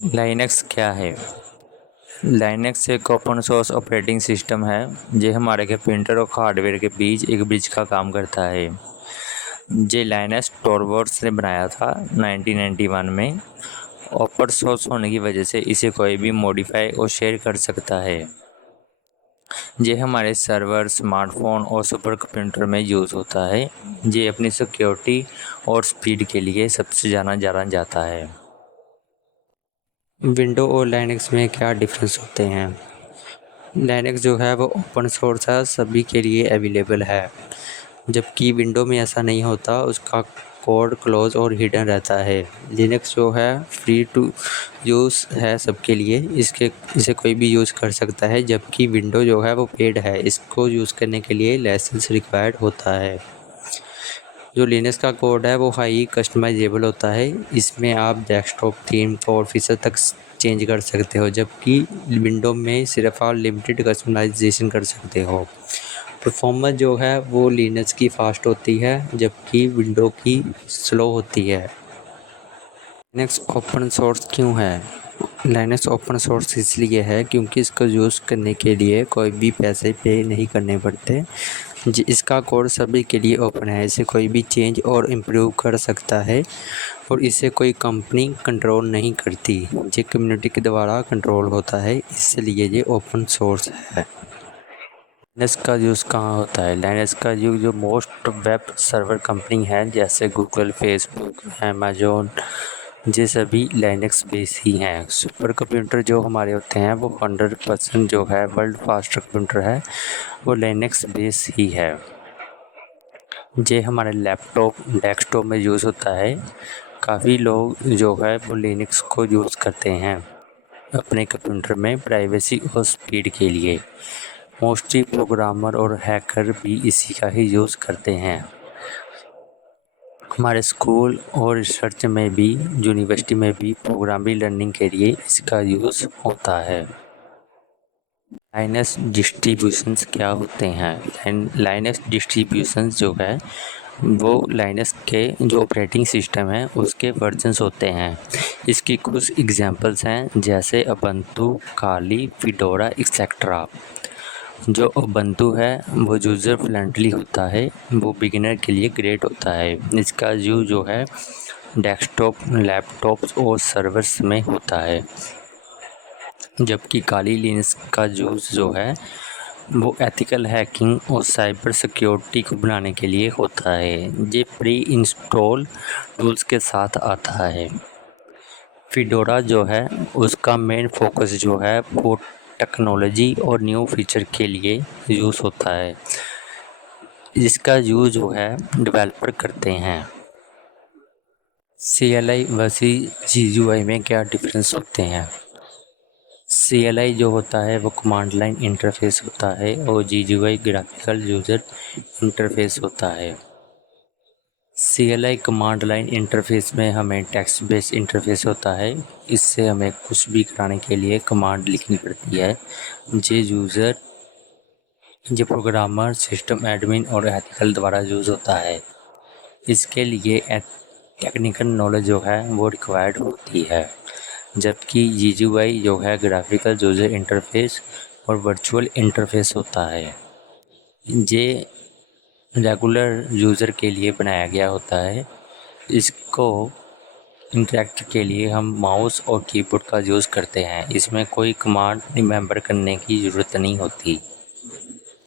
Linux क्या है? Linux एक ओपन सोर्स ऑपरेटिंग सिस्टम है जो हमारे के प्रिंटर और हार्डवेयर के बीच एक ब्रिज का काम करता है। ये लाइनस टॉरवॉल्ड्स ने बनाया था 1991 में। ओपन सोर्स होने की वजह से इसे कोई भी मॉडिफाई और शेयर कर सकता है। ये हमारे सर्वर, स्मार्टफोन और सुपर कंप्यूटर में यूज़ होता है। ये अपनी सिक्योरिटी और स्पीड के लिए सबसे ज़्यादा जाना जाता है। विंडो और लाइनक्स में क्या डिफरेंस होते हैं? लाइनक्स जो है वो ओपन सोर्स है, सभी के लिए अवेलेबल है, जबकि विंडो में ऐसा नहीं होता, उसका कोड क्लोज और हिडन रहता है। लिनक्स जो है फ्री टू यूज़ है सबके लिए, इसे कोई भी यूज़ कर सकता है, जबकि विंडो जो है वो पेड है, इसको यूज़ करने के लिए लाइसेंस रिक्वायर्ड होता है। जो लिनक्स का कोड है वो हाई कस्टमाइजेबल होता है, इसमें आप डेस्कटॉप थीम और फीचर तक चेंज कर सकते हो, जबकि विंडो में सिर्फ आप लिमिटेड कस्टमाइजेशन कर सकते हो। परफॉर्मेंस जो है वो लिनक्स की फास्ट होती है, जबकि विंडो की स्लो होती है। लिनक्स ओपन सोर्स क्यों है? लाइनक्स ओपन सोर्स इसलिए है क्योंकि इसको यूज़ करने के लिए कोई भी पैसे पे नहीं करने पड़ते। इसका कोड सभी के लिए ओपन है, इसे कोई भी चेंज और इम्प्रूव कर सकता है, और इसे कोई कंपनी कंट्रोल नहीं करती, ये कम्युनिटी के द्वारा कंट्रोल होता है, इसलिए ये ओपन सोर्स है। लाइनक्स का यूज़ कहाँ होता है? लाइनक्स का यूज़ जो मोस्ट वेब सर्वर कंपनी है जैसे गूगल, फेसबुक, अमेजोन, ये सभी लाइनक्स बेस ही हैं। सुपर कंप्यूटर जो हमारे होते हैं वो 100% जो है वर्ल्ड फास्ट कंप्यूटर है, वो लाइनक्स बेस ही है। ये हमारे लैपटॉप, डेस्कटॉप में यूज़ होता है। काफ़ी लोग जो है वो लिनक्स को यूज़ करते हैं अपने कंप्यूटर में प्राइवेसी और स्पीड के लिए। मोस्टली प्रोग्रामर और हैकर भी इसी का ही यूज़ करते हैं। हमारे स्कूल और रिसर्च में भी, यूनिवर्सिटी में भी प्रोग्रामिंग लर्निंग के लिए इसका यूज़ होता है। लाइनक्स डिस्ट्रीब्यूशंस क्या होते हैं? लाइनक्स डिस्ट्रीब्यूशंस जो है वो लाइनक्स के जो ऑपरेटिंग सिस्टम है उसके वर्जन्स होते हैं। इसकी कुछ एग्जांपल्स हैं जैसे उबंटू, काली, फिडोरा एक्सेट्रा। जो उबंटू है वो यूज़र फ्रेंडली होता है, वो बिगिनर के लिए ग्रेट होता है। इसका यूज़ जो है डेस्कटॉप, लैपटॉप्स और सर्वर्स में होता है, जबकि काली लिनक्स का यूज़ जो है वो एथिकल हैकिंग और साइबर सिक्योरिटी को बनाने के लिए होता है। ये प्री इंस्टॉल टूल्स के साथ आता है। फिडोरा जो है उसका मेन फोकस जो है वो टेक्नोलॉजी और न्यू फीचर के लिए यूज़ होता है, जिसका यूज़ जो है डेवलपर करते हैं। CLI वर्सेस GUI में क्या डिफरेंस होते हैं? CLI जो होता है वो कमांड लाइन इंटरफेस होता है और GUI ग्राफिकल यूज़र इंटरफेस होता है। CLI कमांड लाइन इंटरफेस में हमें टेक्स्ट बेस्ड इंटरफेस होता है, इससे हमें कुछ भी कराने के लिए कमांड लिखनी पड़ती है। ये प्रोग्रामर, सिस्टम एडमिन और एथिकल द्वारा यूज़ होता है। इसके लिए टेक्निकल नॉलेज जो है वो रिक्वायर्ड होती है, जबकि GUI जो है ग्राफिकल यूज़र इंटरफेस और वर्चुअल इंटरफेस होता है। ये रेगुलर यूज़र के लिए बनाया गया होता है। इसको इंटरेक्ट के लिए हम माउस और कीबोर्ड का यूज़ करते हैं, इसमें कोई कमांड रिमेंबर करने की ज़रूरत नहीं होती।